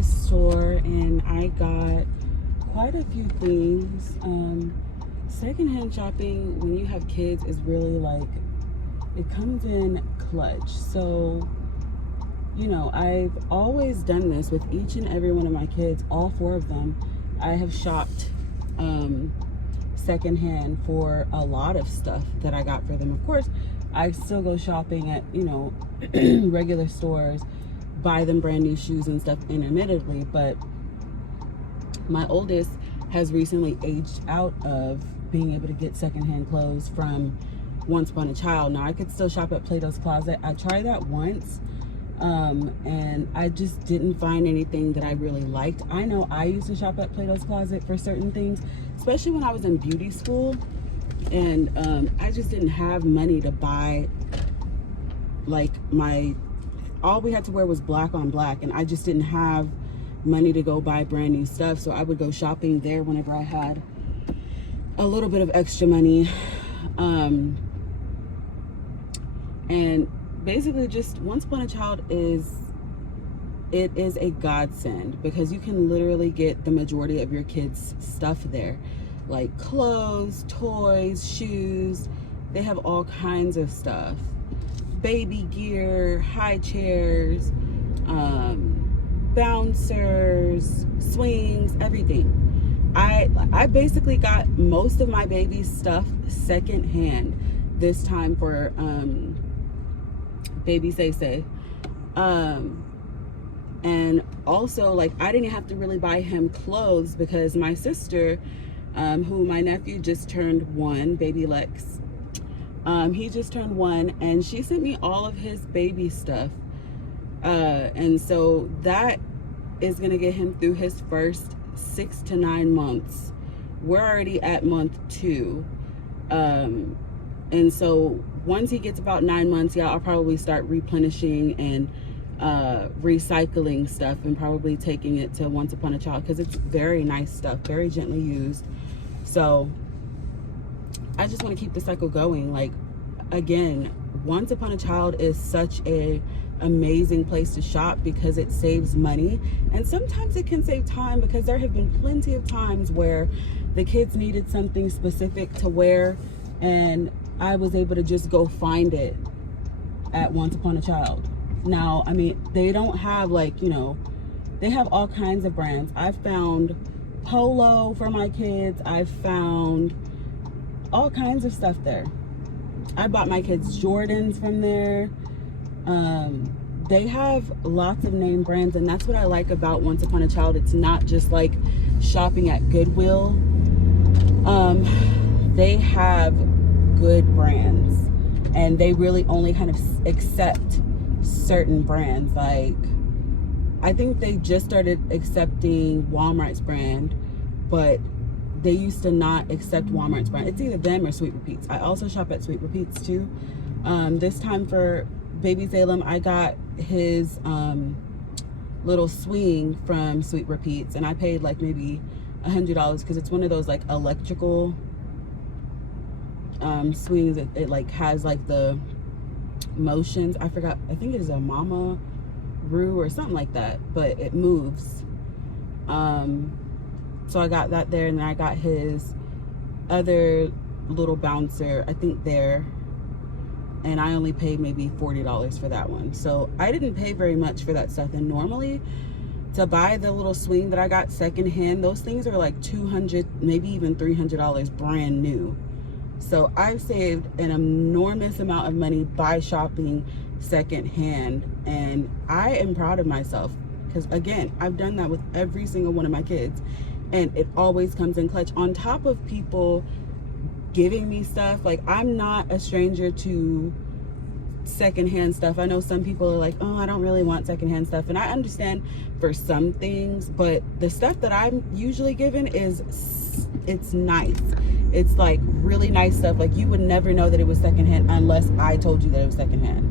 the store and I got quite a few things. Secondhand shopping when you have kids is really like, it comes in clutch. So, you know, I've always done this with each and every one of my kids, all 4 of them. I have shopped secondhand for a lot of stuff that I got for them. Of course, I still go shopping at, you know, regular stores, buy them brand new shoes and stuff intermittently, but my oldest has recently aged out of being able to get secondhand clothes from Once Upon a Child. Now, I could still shop at Plato's Closet. I tried that once, and I just didn't find anything that I really liked. I know I used to shop at Plato's Closet for certain things, especially when I was in beauty school, and I just didn't have money to buy, like, all we had to wear was black on black, and I just didn't have money to go buy brand new stuff. So I would go shopping there whenever I had a little bit of extra money. And basically, just Once Upon a Child is a godsend, because you can literally get the majority of your kids' stuff there, like clothes, toys, shoes. They have all kinds of stuff, baby gear, high chairs, bouncers, swings, everything. I basically got most of my baby's stuff secondhand this time for baby Say. And also, like, I didn't have to really buy him clothes, because my sister, who my nephew just turned 1, baby Lex, he just turned 1, and she sent me all of his baby stuff. And so that is gonna get him through his first 6 to 9 months. We're already at month 2. And so once he gets about 9 months, yeah, I'll probably start replenishing and recycling stuff, and probably taking it to Once Upon a Child, because it's very nice stuff, very gently used. So I just want to keep the cycle going. Like, again, Once Upon a Child is such a amazing place to shop, because it saves money, and sometimes it can save time, because there have been plenty of times where the kids needed something specific to wear, and I was able to just go find it at Once Upon a Child. Now, I mean, they don't have, like, you know, they have all kinds of brands. I've found Polo for my kids. I've found all kinds of stuff there. I bought my kids Jordans from there. They have lots of name brands, and that's what I like about Once Upon a Child. It's not just like shopping at Goodwill. They have good brands, and they really only kind of accept certain brands. Like, I think they just started accepting Walmart's brand, but they used to not accept Walmart's brand. It's either them or Sweet Repeats. I also shop at Sweet Repeats too. This time for baby Salem, I got his little swing from Sweet Repeats, and I paid like maybe $100, because it's one of those like electrical swings. It like has like the motions. I forgot, I think it is a Mama Roo or something like that, but it moves. So I got that there, and then I got his other little bouncer, I think there, and I only paid maybe $40 for that one. So I didn't pay very much for that stuff. And normally, to buy the little swing that I got secondhand, those things are like $200, maybe even $300 brand new. So I've saved an enormous amount of money by shopping secondhand, and I am proud of myself, because again, I've done that with every single one of my kids, and it always comes in clutch. On top of people giving me stuff, like, I'm not a stranger to secondhand stuff. I know some people are like, oh, I don't really want secondhand stuff, and I understand for some things, but the stuff that I'm usually given it's nice. It's like really nice stuff. Like, you would never know that it was secondhand unless I told you that it was secondhand.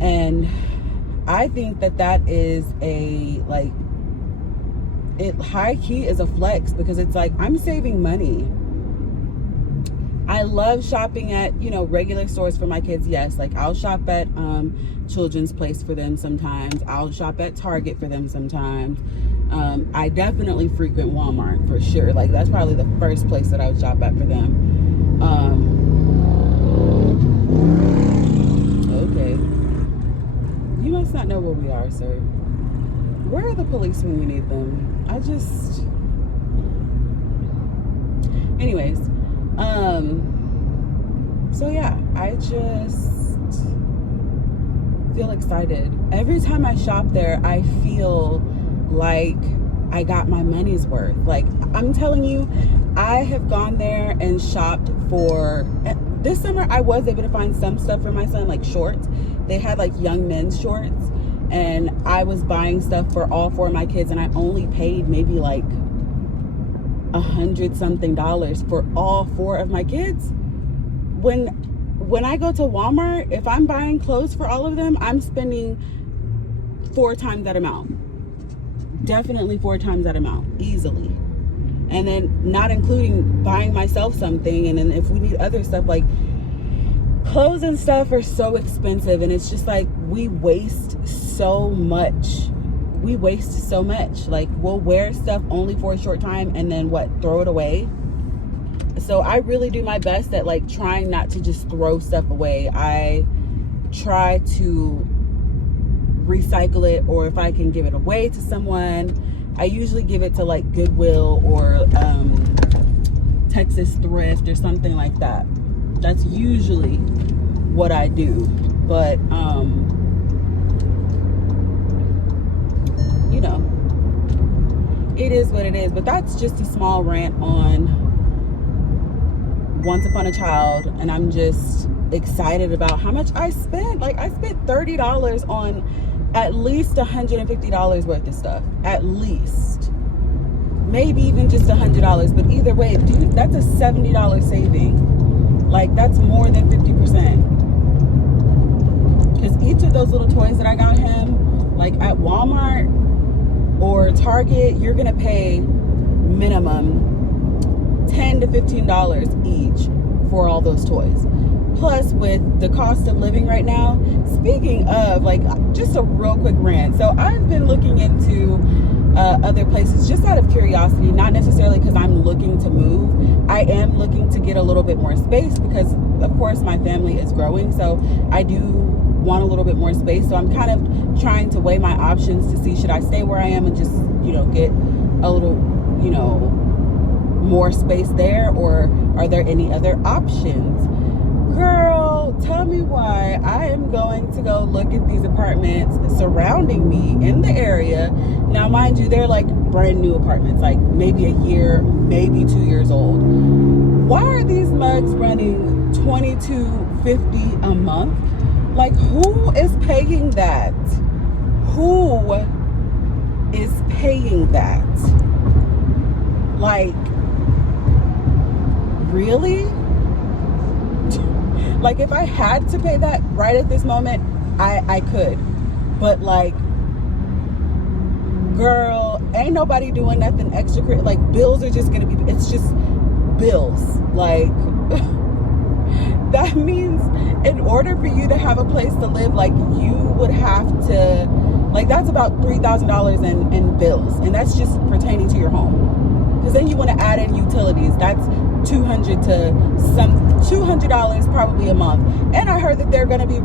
And I think that that is a, like, it high key is a flex, because it's like, I'm saving money. I love shopping at, you know, regular stores for my kids. Yes, like I'll shop at Children's Place for them sometimes. I'll shop at Target for them sometimes. I definitely frequent Walmart for sure. Like that's probably the first place that I would shop at for them. Okay. You must not know where we are, sir. Where are the police when you need them? Anyways, so yeah, I just feel excited. Every time I shop there, I feel like I got my money's worth. Like, I'm telling you, I have gone there and shopped for, this summer I was able to find some stuff for my son, like shorts. They had like young men's shorts, and I was buying stuff for all 4 of my kids, and I only paid maybe like $100 something for all 4 of my kids. When I go to Walmart, if I'm buying clothes for all of them, I'm spending 4 times that amount. Definitely 4 times that amount, easily. And then not including buying myself something. And then if we need other stuff, like clothes and stuff are so expensive, and it's just like we waste so much. Like we'll wear stuff only for a short time and then throw it away. So I really do my best at like trying not to just throw stuff away. I try to recycle it, or if I can give it away to someone, I usually give it to like Goodwill or Texas Thrift or something like that. That's usually what I do. But you know, it is what it is. But that's just a small rant on Once Upon a Child, and I'm just excited about how much I spent. Like I spent $30 on at least $150 worth of stuff, at least, maybe even just $100. But either way, dude, that's a $70 saving. Like that's more than 50%. Because each of those little toys that I got him, like at Walmart or Target, you're gonna pay minimum $10 to $15 each for all those toys. Plus, with the cost of living right now, speaking of, like, just a real quick rant. So I've been looking into other places just out of curiosity, not necessarily because I'm looking to move. I am looking to get a little bit more space because, of course, my family is growing. So I do want a little bit more space. So I'm kind of trying to weigh my options to see, should I stay where I am and just, you know, get a little, you know, more space there, or are there any other options? Girl, tell me why I am going to go look at these apartments surrounding me in the area. Now, mind you, they're like brand new apartments, like maybe a year, maybe 2 years old. Why are these mugs running $22.50 a month? Like, who is paying that? Who is paying that? Like, really? Like, if I had to pay that right at this moment, I could. But like, girl, ain't nobody doing nothing extra. Like, bills are just gonna be, it's just bills. Like, that means in order for you to have a place to live, like, you would have to, like, that's about $3,000 in bills. And that's just pertaining to your home. Because then you want to add in utilities. That's $200 probably a month. And I heard that they're going to be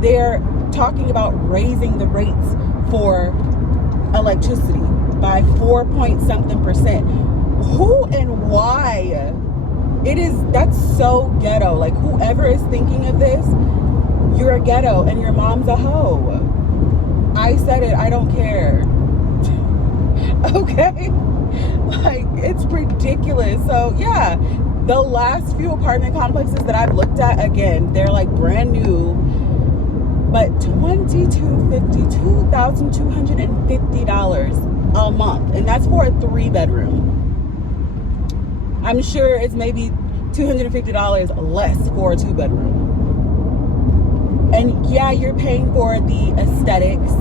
they're talking about raising the rates for electricity by 4-point-something%. Who and why? That's so ghetto. Like, whoever is thinking of this, you're a ghetto and your mom's a hoe. I said it, I don't care. Okay? Like, it's ridiculous. So yeah, the last few apartment complexes that I've looked at, again, they're like brand new, but $2,250 a month, and that's for a 3-bedroom. I'm sure it's maybe $250 less for a 2-bedroom. And yeah, you're paying for the aesthetics,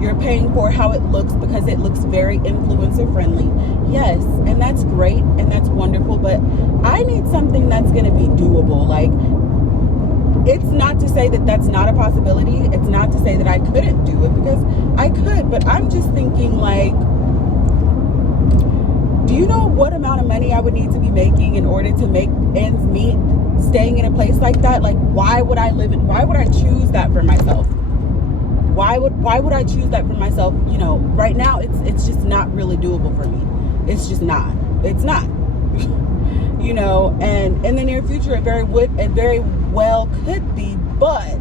You're paying for how it looks because it looks very influencer friendly. Yes, and that's great and that's wonderful, but I need something that's going to be doable. Like, it's not to say that that's not a possibility. It's not to say that I couldn't do it, because I could, but I'm just thinking, like, do you know what amount of money I would need to be making in order to make ends meet staying in a place like that? Like, why would I choose that for myself? Why would I choose that for myself? You know, right now it's just not really doable for me. It's just not. It's not. You know, and in the near future it very well could be, but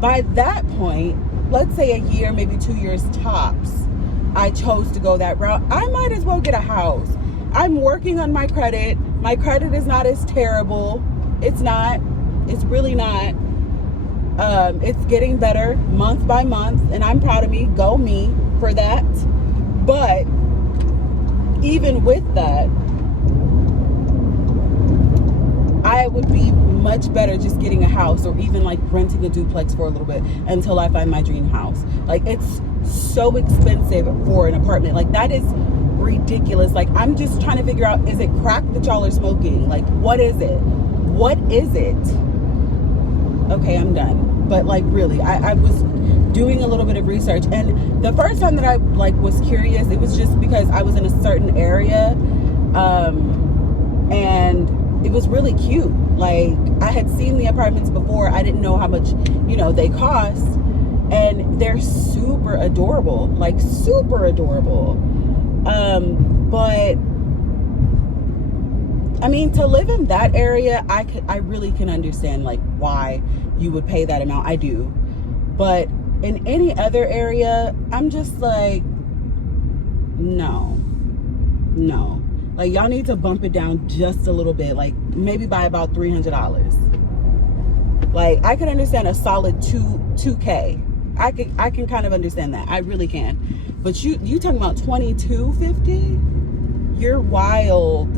by that point, let's say a year, maybe 2 years tops, I chose to go that route, I might as well get a house. I'm working on my credit. My credit is not as terrible. It's not. It's really not. It's getting better month by month, and I'm proud of me. Go me for that. But even with that, I would be much better just getting a house, or even like renting a duplex for a little bit until I find my dream house. Like, it's so expensive for an apartment. Like, that is ridiculous. Like, I'm just trying to figure out, is it crack that y'all are smoking? Like, what is it? What is it? Okay, I'm done. But like, really, I was doing a little bit of research, and the first time that I like was curious, it was just because I was in a certain area, and it was really cute. Like, I had seen the apartments before. I didn't know how much, you know, they cost, and they're super adorable, like super adorable. But I mean, to live in that area, I really can understand like why you would pay that amount. I do. But in any other area, I'm just like, no. Like, y'all need to bump it down just a little bit, like maybe by about $300. Like, I can understand a solid 2K. I can kind of understand that. I really can. But you talking about $22.50? You're wild.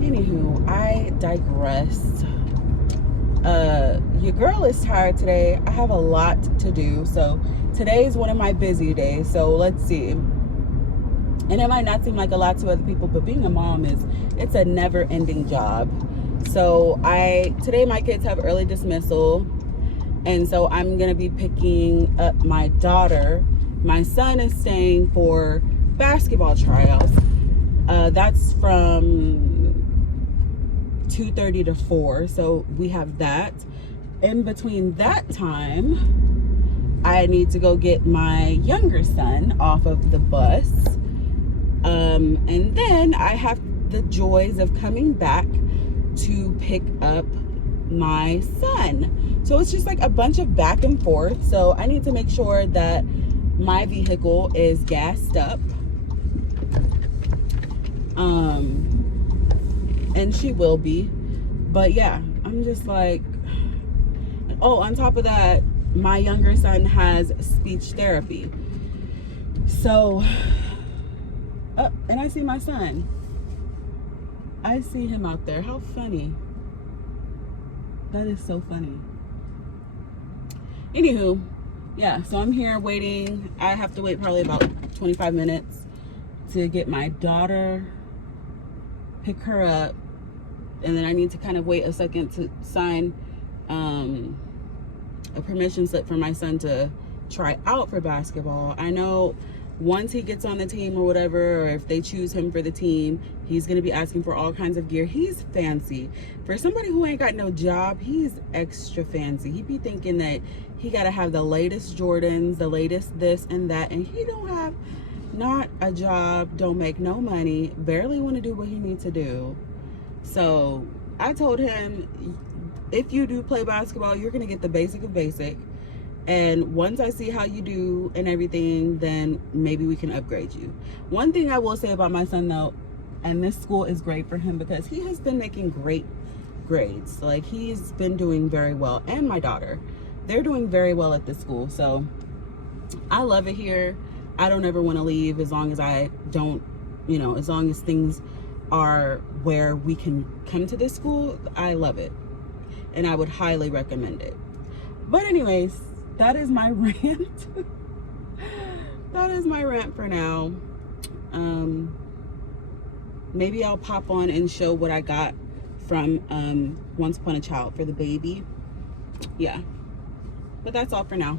Anywho, I digress. Your girl is tired today. I have a lot to do. So today is one of my busy days. So let's see. And it might not seem like a lot to other people, but being a mom it's a never ending job. So today my kids have early dismissal. And so I'm going to be picking up my daughter. My son is staying for basketball tryouts. That's from 2:30 to 4. So we have that. In between that time, I need to go get my younger son off of the bus. And then I have the joys of coming back to pick up my son. So it's just like a bunch of back and forth. So I need to make sure that my vehicle is gassed up. And she will be. But yeah, I'm just like, oh, on top of that, my younger son has speech therapy. So, and I see my son. I see him out there. How funny. That is so funny. Anywho, yeah, so I'm here waiting. I have to wait probably about 25 minutes to get my daughter, pick her up, and then I need to kind of wait a second to sign a permission slip for my son to try out for basketball. I know once he gets on the team or whatever, or if they choose him for the team, he's going to be asking for all kinds of gear. He's fancy. For somebody who ain't got no job, he's extra fancy. He be thinking that he got to have the latest Jordans, the latest this and that, and he don't have not a job, don't make no money, barely want to do what he needs to do. So I told him, if you do play basketball, you're going to get the basic of basic. And once I see how you do and everything, then maybe we can upgrade you. One thing I will say about my son though, and this school is great for him because he has been making great grades. Like, he's been doing very well. And my daughter, they're doing very well at this school. So I love it here. I don't ever want to leave as long as I don't, you know, as long as things are where we can come to this school. I love it. And I would highly recommend it. But anyways, that is my rant. That is my rant for now. Maybe I'll pop on and show what I got from Once Upon a Child for the baby. Yeah, but that's all for now.